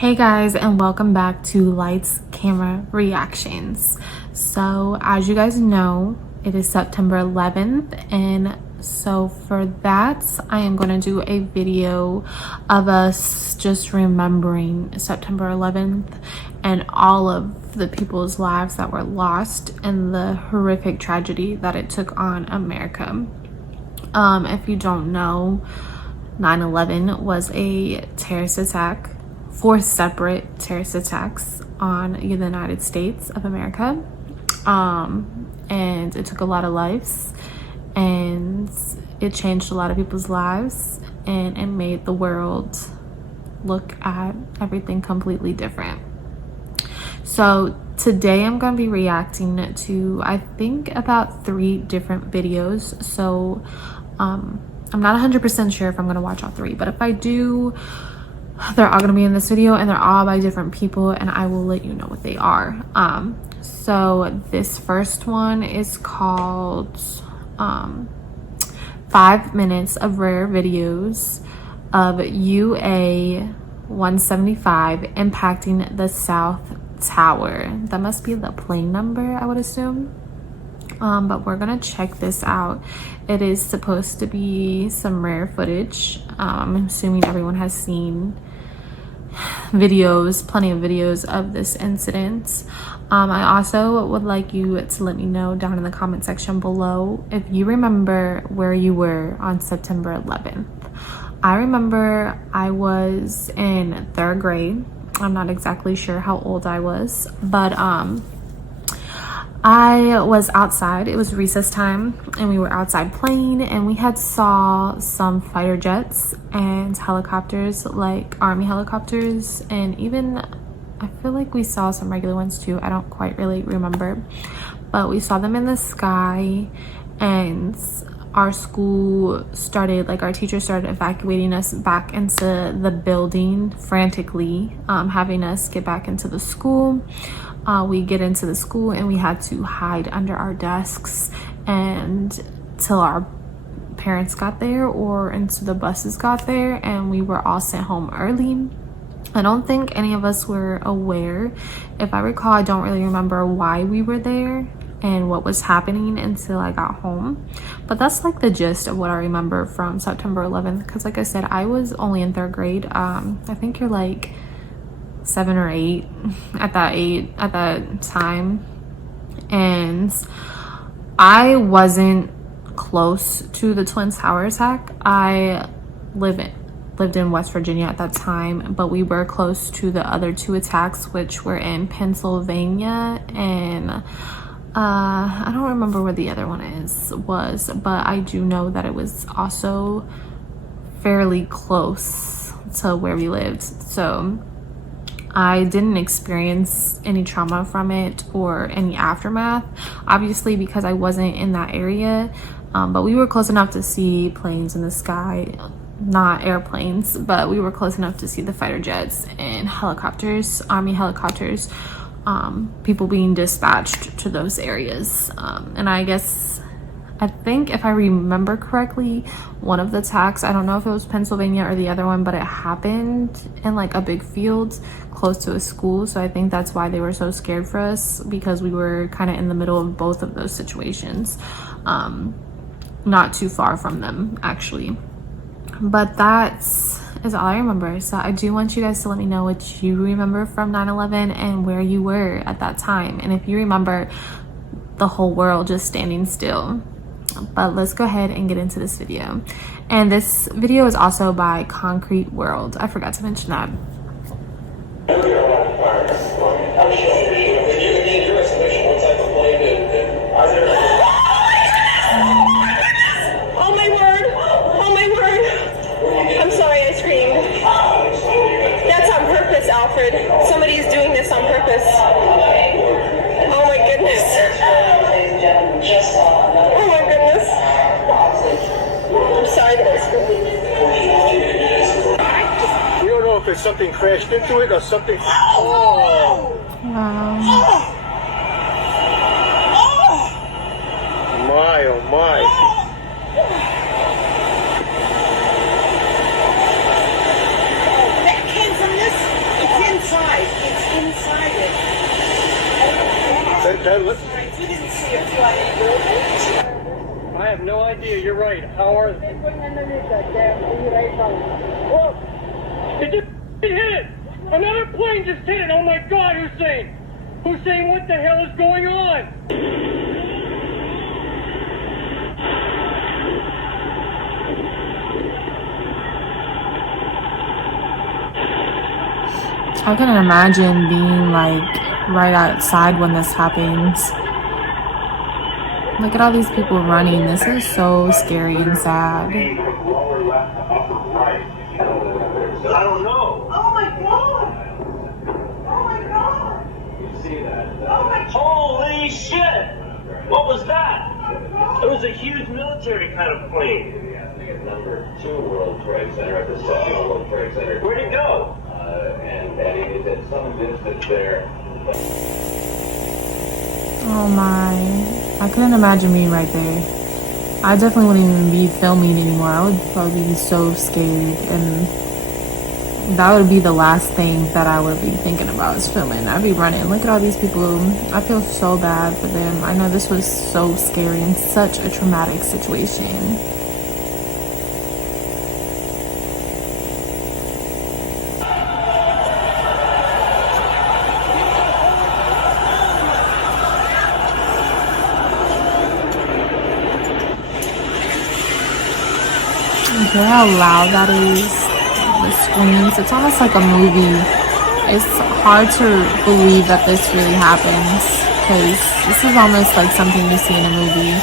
Hey guys, and welcome back to Lights Camera Reactions. So as you guys know, it is September 11th, and so for that I am going to do a video of us just remembering September 11th and all of the people's lives that were lost and the horrific tragedy that it took on America. If you don't know, 9/11 was a terrorist attack, 4 separate terrorist attacks on the United States of America, and it took a lot of lives, and it changed a lot of people's lives, and it made the world look at everything completely different. So today I'm going to be reacting to, I think, about 3 different videos. So I'm not 100% sure if I'm going to watch all 3, but if I do, they're all going to be in this video, and they're all by different people, and I will let you know what they are. So this first one is called 5 minutes of rare videos of UA 175 impacting the South Tower. That must be the plane number, I would assume. But we're gonna check this out. It is supposed to be some rare footage. I'm assuming everyone has seen videos, plenty of videos of this incident. I also would like you to let me know down in the comment section below if you remember where you were on September 11th. I remember I was in 3rd grade. I'm not exactly sure how old I was, but I was outside. It was recess time, and we were outside playing, and we had saw some fighter jets and helicopters, like army helicopters, and even I feel like we saw some regular ones too. I don't quite really remember, but we saw them in the sky, and our school started, like our teacher started evacuating us back into the building frantically, having us get back into the school. We get into the school, and we had to hide under our desks and till our parents got there or until the buses got there, and we were all sent home early. I don't think any of us were aware. If I recall, I don't really remember why we were there and what was happening until I got home, but that's like the gist of what I remember from September 11th, because like I said, I was only in 3rd grade. I think you're like 7 or 8 at that time, and I wasn't close to the Twin Towers attack. I lived in West Virginia at that time, but we were close to the other 2 attacks, which were in Pennsylvania, and I don't remember where the other one was, but I do know that it was also fairly close to where we lived. So I didn't experience any trauma from it or any aftermath, obviously, because I wasn't in that area, but we were close enough to see planes in the sky, not airplanes, but we were close enough to see the fighter jets and helicopters, army helicopters, people being dispatched to those areas. And I think if I remember correctly, one of the attacks, I don't know if it was Pennsylvania or the other one, but it happened in like a big field close to a school. So I think that's why they were so scared for us, because we were kind of in the middle of both of those situations, not too far from them actually. But that is all I remember. So I do want you guys to let me know what you remember from 9/11 and where you were at that time, and if you remember the whole world just standing still. But let's go ahead and get into this video. And this video is also by Concrete World. I forgot to mention that. Oh my word! Oh my word! I'm sorry I screamed. That's on purpose, Alfred. Somebody's doing this on purpose. Oh my goodness. Oh my goodness. I'm sorry that I screamed. We don't know if it's something crashed into it or something. Oh! Wow. My, oh my. That came from this. It came Okay, let's. We didn't see a flying building. I have no idea. You're right. How are they? It just hit it. Another plane just hit it. Oh my God, Hussein. Hussein, what the hell is going on? I can imagine being like right outside when this happens. Look at all these people running. This is so scary and sad. Lower left, upper right. I don't know. Oh my God! Oh my God! You see that? Oh my God! Holy shit! What was that? It was a huge military kind of plane. Number 2 World Trade Center at the second World Trade Center. Where'd it go? And it is at some distance there. Oh my. I couldn't imagine being right there. I definitely wouldn't even be filming anymore. I would probably be so scared, and that would be the last thing that I would be thinking about is filming. I'd be running. Look at all these people. I feel so bad for them. I know this was so scary and such a traumatic situation. Hear how loud that is, the screams. It's almost like a movie. It's hard to believe that this really happens, because this is almost like something you see in a movie.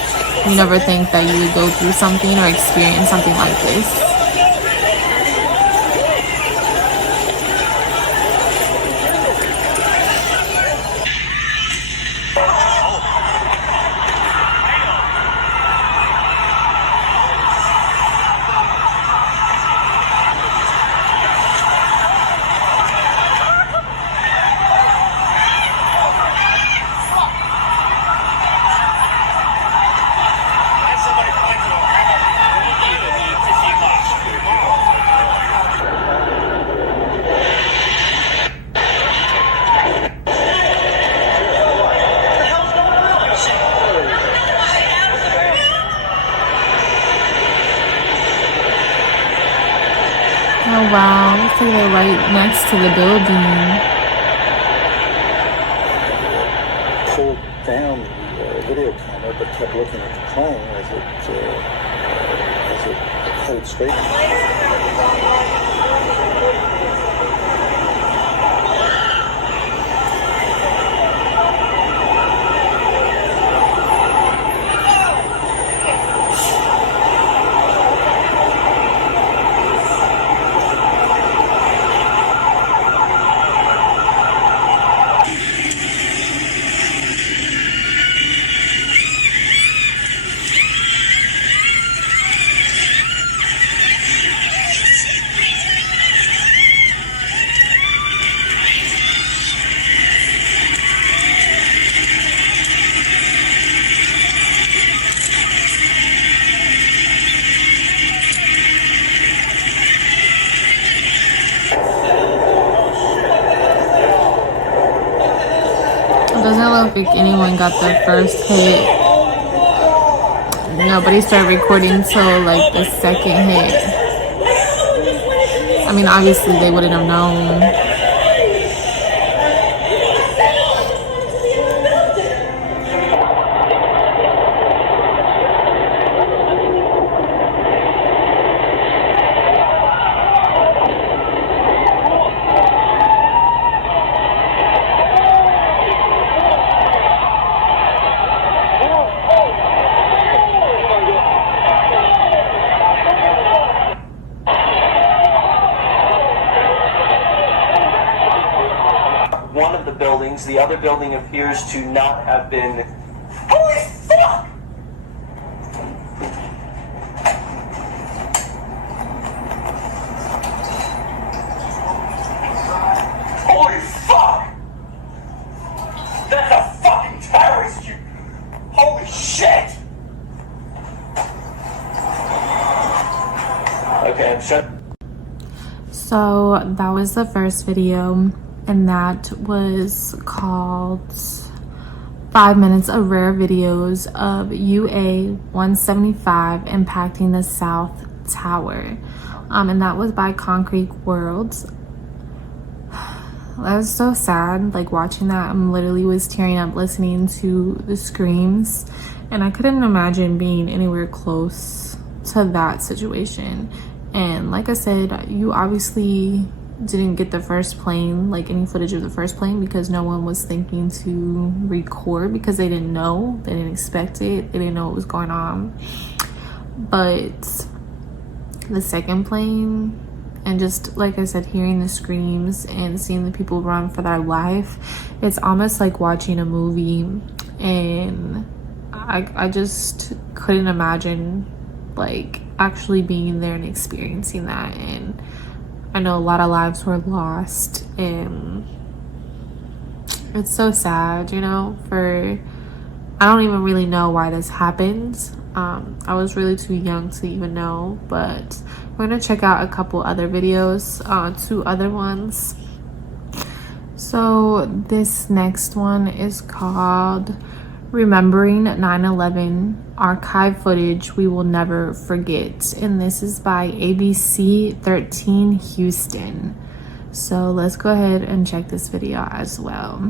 You never think that you would go through something or experience something like this. Oh wow, looks like they're right next to the building. Pulled down the video camera, but kept looking at the plane as it headed straight. Doesn't look like anyone got their first hit. Nobody started recording till like the second hit. I mean, obviously they wouldn't have known. One of the buildings, the other building appears to not have been. Holy fuck! Holy fuck! That's a fucking terrorist, you. Holy shit! Okay, I'm shut. So that was the first video, and that was called 5 minutes of rare videos of UA-175 impacting the South Tower. And that was by Concrete Worlds. That was so sad, like watching that. I'm literally was tearing up listening to the screams, and I couldn't imagine being anywhere close to that situation. And like I said, you obviously didn't get the first plane, like any footage of the first plane, because no one was thinking to record because they didn't know, they didn't expect it, they didn't know what was going on. But the second plane, and just like I said, hearing the screams and seeing the people run for their life, it's almost like watching a movie. And I just couldn't imagine like actually being there and experiencing that. And I know a lot of lives were lost, and it's so sad, you know. I don't even really know why this happened. I was really too young to even know, but we're gonna check out a couple other videos, 2 other ones. So this next one is called Remembering 9/11 Archive Footage We Will Never Forget, and this is by ABC 13 Houston. So let's go ahead and check this video as well.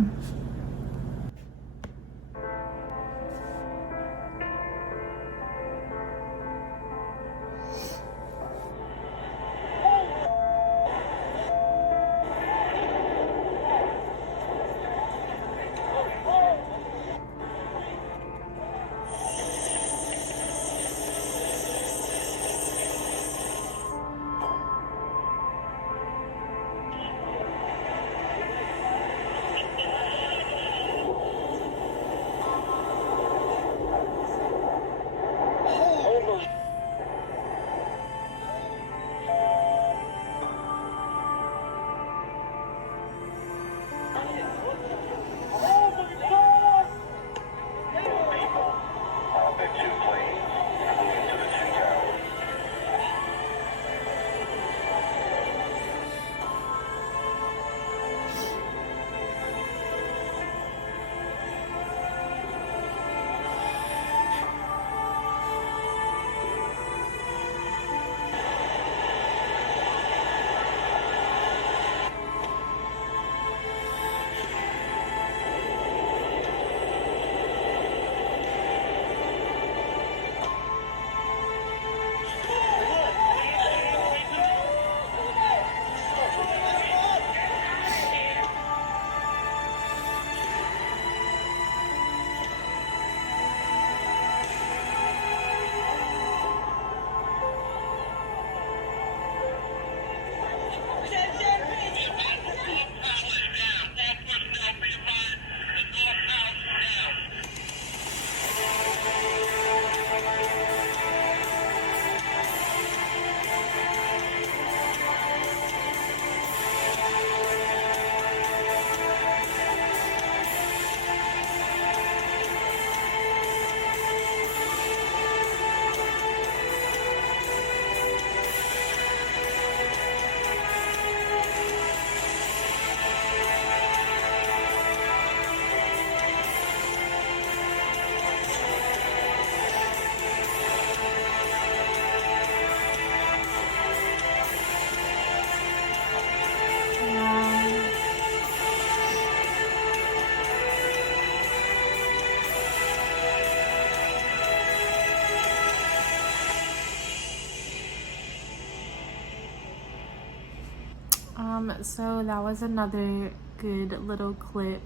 So that was another good little clip,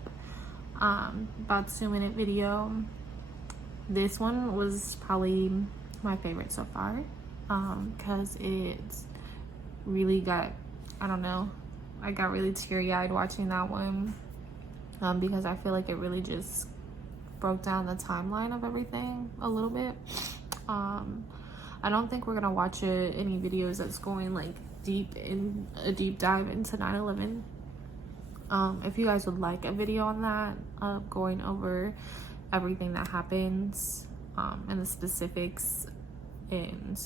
about 2-minute video. This one was probably my favorite so far, because it really got, I don't know, I got really teary-eyed watching that one, because I feel like it really just broke down the timeline of everything a little bit. I don't think we're gonna watch any videos that's going like a deep dive into 9/11. If you guys would like a video on that, going over everything that happens, and the specifics, and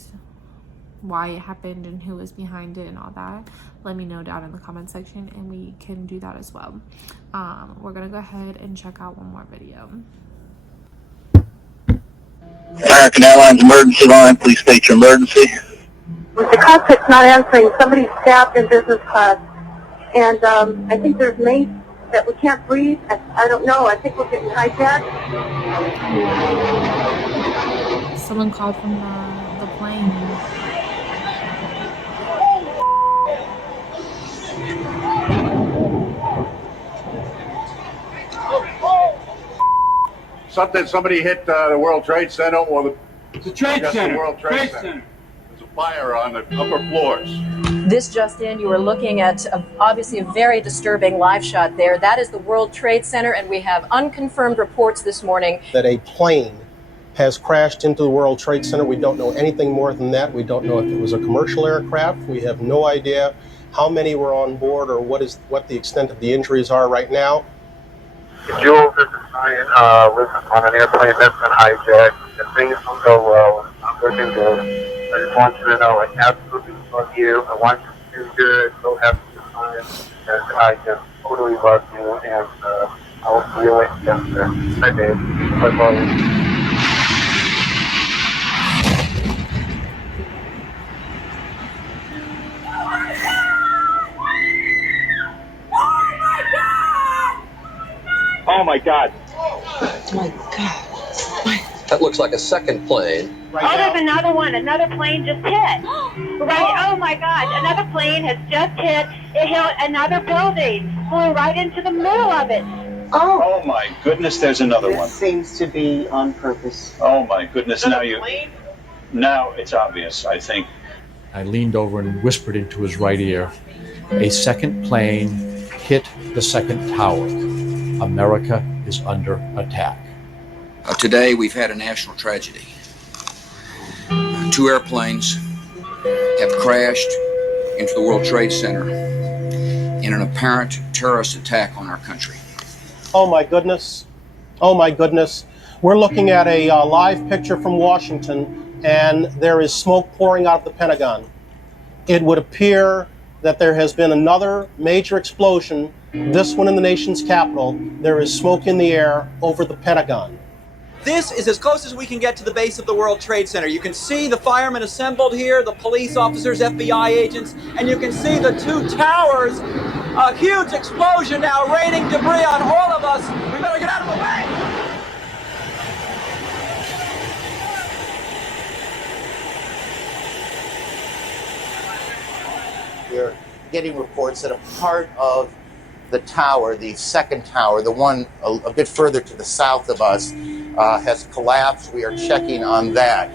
why it happened and who was behind it and all that, let me know down in the comment section and we can do that as well. We're gonna go ahead and check out one more video. American Airlines emergency line, please state your emergency. The cockpit's not answering. Somebody's stabbed in business class. And I think there's mates that we can't breathe. I don't know. I think we're getting hijacked. Someone called from the plane. Somebody hit the World Trade Center or The Trade Center. The World Trade Center. There's a fire on the upper floors. This just in, you are looking at obviously a very disturbing live shot there. That is the World Trade Center, and we have unconfirmed reports this morning that a plane has crashed into the World Trade Center. We don't know anything more than that. We don't know if it was a commercial aircraft. We have no idea how many were on board or what the extent of the injuries are right now. Jules, this is Ryan. Listen, on an airplane that's been hijacked, and things don't go well. I'm looking good. I just want you to know I absolutely love you. I want you to do good. So happy to find, and I just totally love you. And I'll see you later. Bye, Dave. Bye-bye. Oh my God. Oh, my God. That looks like a second plane. Oh, there's another one. Another plane just hit. Right. Oh, my God. Another plane has just hit. It hit another building. Flew right into the middle of it. Oh my goodness, there's another one. Seems to be on purpose. Oh my goodness, now it's obvious, I think. I leaned over and whispered into his right ear, a second plane hit the second tower. America is under attack. Today we've had a national tragedy. 2 airplanes have crashed into the World Trade Center in an apparent terrorist attack on our country. Oh my goodness. Oh my goodness. We're looking at a live picture from Washington, and there is smoke pouring out of the Pentagon. It would appear that there has been another major explosion, this one in the nation's capital. There is smoke in the air over the Pentagon. This is as close as we can get to the base of the World Trade Center. You can see the firemen assembled here, the police officers, FBI agents, and you can see the 2 towers. A huge explosion now, raining debris on all of us. We better get out of the way. We're getting reports that a part of the tower, the second tower, the one a bit further to the south of us, has collapsed. We are checking on that.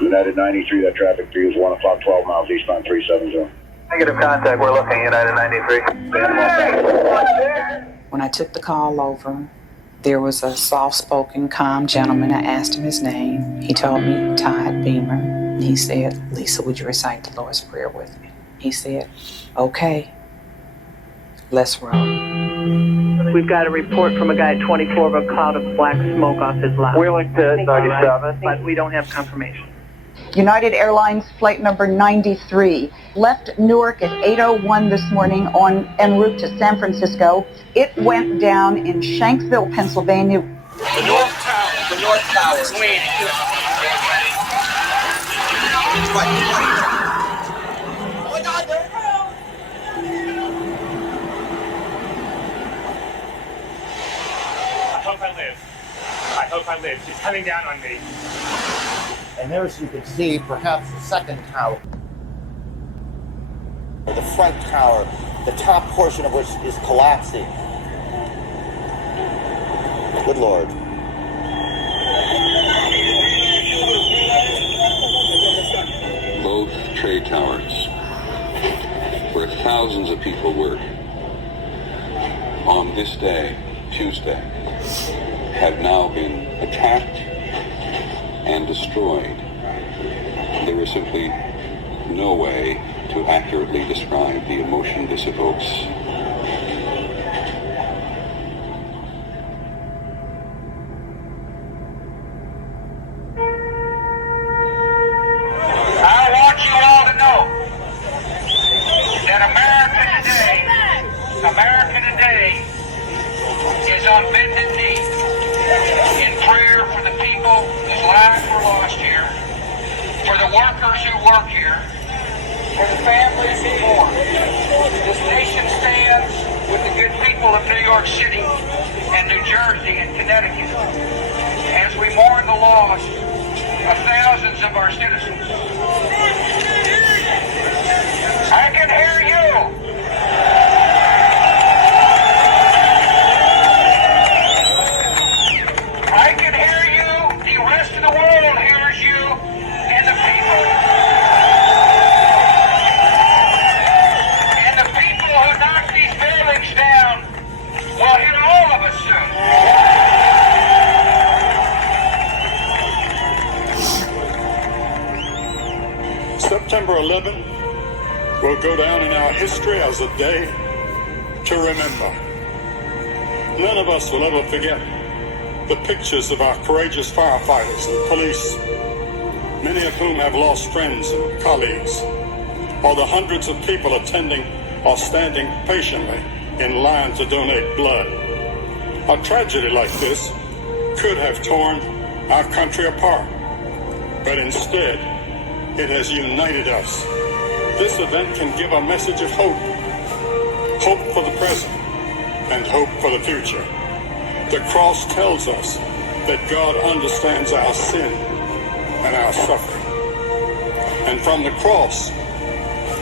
United 93, that traffic for you is 1 o'clock, 12 miles eastbound 370. Negative contact. We're looking United 93. When I took the call over, there was a soft-spoken, calm gentleman. I asked him his name. He told me Todd Beamer. And he said, "Lisa, would you recite the Lord's Prayer with me?" He said, "Okay, let's roll." We've got a report from a guy at 24 of a cloud of black smoke off his lap. Wheeling to 97. But we don't have confirmation. United Airlines flight number 93 left Newark at 8:01 this morning en route to San Francisco. It went down in Shanksville, Pennsylvania. The North Tower is waiting. I hope I live. She's coming down on me. And there, as you can see, perhaps the second tower. The front tower, the top portion of which is collapsing. Good Lord. Both trade towers, where thousands of people work, on this day, Tuesday, have now been attacked and destroyed. There is simply no way to accurately describe the emotion this evokes. America today is on bended knee in prayer for the people whose lives were lost here, for the workers who work here, for the families who mourn. This nation stands with the good people of New York City and New Jersey and Connecticut as we mourn the loss of thousands of our citizens. I can hear you. I can hear you. The rest of the world hears you. And the people. And the people who knock these buildings down will hear all of us soon. September 11 will go down in our history as a day to remember. None of us will ever forget the pictures of our courageous firefighters and police, many of whom have lost friends and colleagues, or the hundreds of people attending or standing patiently in line to donate blood. A tragedy like this could have torn our country apart, but instead it has united us. This event can give a message of hope. Hope for the present and hope for the future. The cross tells us that God understands our sin and our suffering. And from the cross,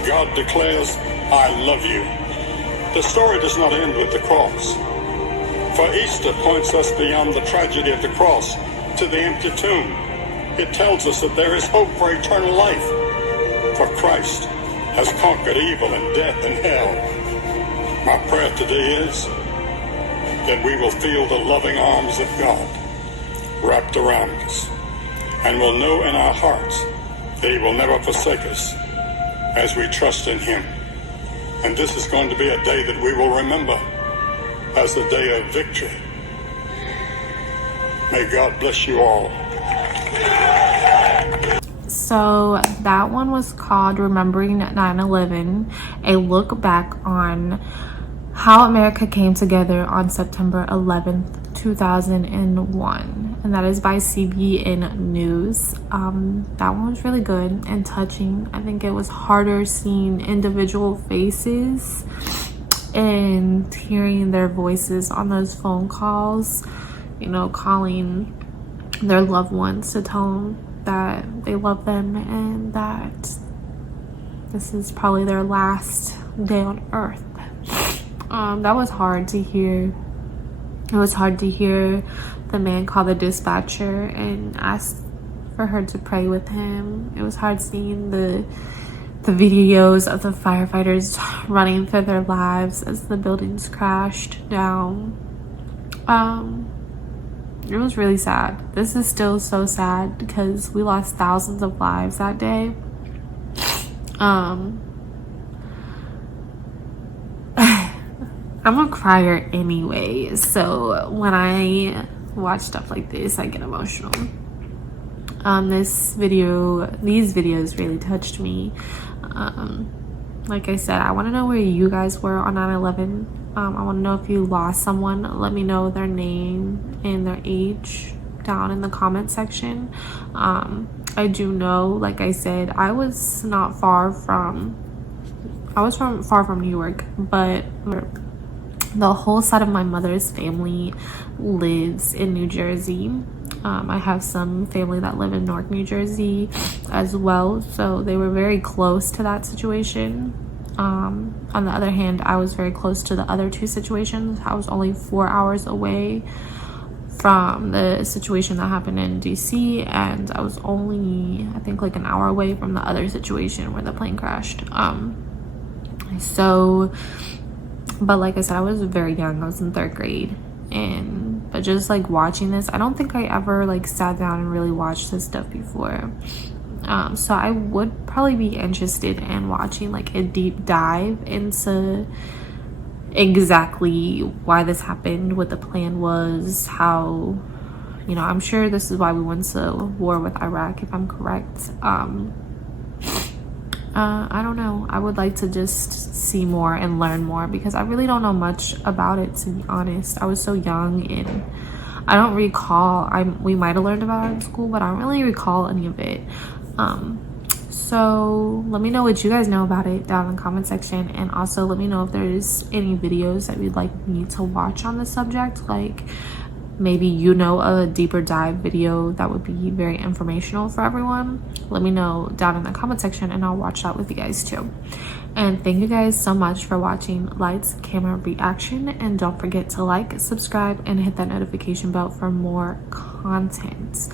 God declares, I love you. The story does not end with the cross. For Easter points us beyond the tragedy of the cross to the empty tomb. It tells us that there is hope for eternal life. For Christ has conquered evil and death and hell. My prayer today is that we will feel the loving arms of God wrapped around us, and will know in our hearts that He will never forsake us as we trust in Him. And this is going to be a day that we will remember as the day of victory. May God bless you all. So that one was called Remembering 9/11, a look back on how America came together on September 11th, 2001. And that is by CBN News. That one was really good and touching. I think it was harder seeing individual faces and hearing their voices on those phone calls, you know, calling their loved ones to tell them that they love them and that this is probably their last day on earth. That was hard to hear. It was hard to hear the man call the dispatcher and ask for her to pray with him. It was hard seeing the videos of the firefighters running for their lives as the buildings crashed down. It was really sad. This is still so sad because we lost thousands of lives that day. I'm a crier anyway, so when I watch stuff like this, I get emotional. These videos really touched me. Like I said, I want to know where you guys were on 9/11. I want to know if you lost someone. Let me know their name and their age down in the comment section. I do know, like I said, I was far from New York, but the whole side of my mother's family lives in New Jersey. I have some family that live in Newark, New Jersey as well, so they were very close to that situation. On the other hand, I was very close to the other two situations. I was only 4 hours away from the situation that happened in DC, and I was only, I think, like an hour away from the other situation where the plane crashed. But like I said, I was very young. I was in 3rd grade, but just like watching this, I don't think I ever like sat down and really watched this stuff before. So I would probably be interested in watching like a deep dive into exactly why this happened, what the plan was, how, you know, I'm sure this is why we went to war with Iraq, if I'm correct. I don't know. I would like to just see more and learn more because I really don't know much about it, to be honest. I was so young and I don't recall. We might have learned about it in school, but I don't really recall any of it. So let me know what you guys know about it down in the comment section, and also let me know if there's any videos that you'd like me to watch on the subject. Like maybe you know a deeper dive video that would be very informational for everyone. Let me know down in the comment section and I'll watch that with you guys too. And thank you guys so much for watching Lights Camera Reaction, and don't forget to like, subscribe, and hit that notification bell for more content.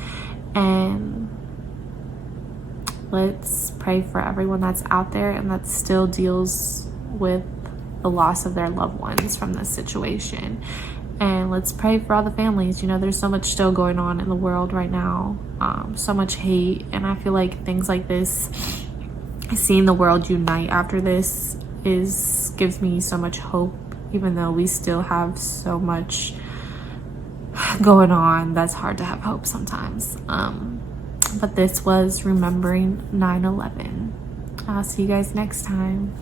And let's pray for everyone that's out there and that still deals with the loss of their loved ones from this situation. And let's pray for all the families. You know, there's so much still going on in the world right now, so much hate, and I feel like things like this, seeing the world unite after this, gives me so much hope, even though we still have so much going on. That's hard to have hope sometimes. But this was Remembering 9/11. I'll see you guys next time.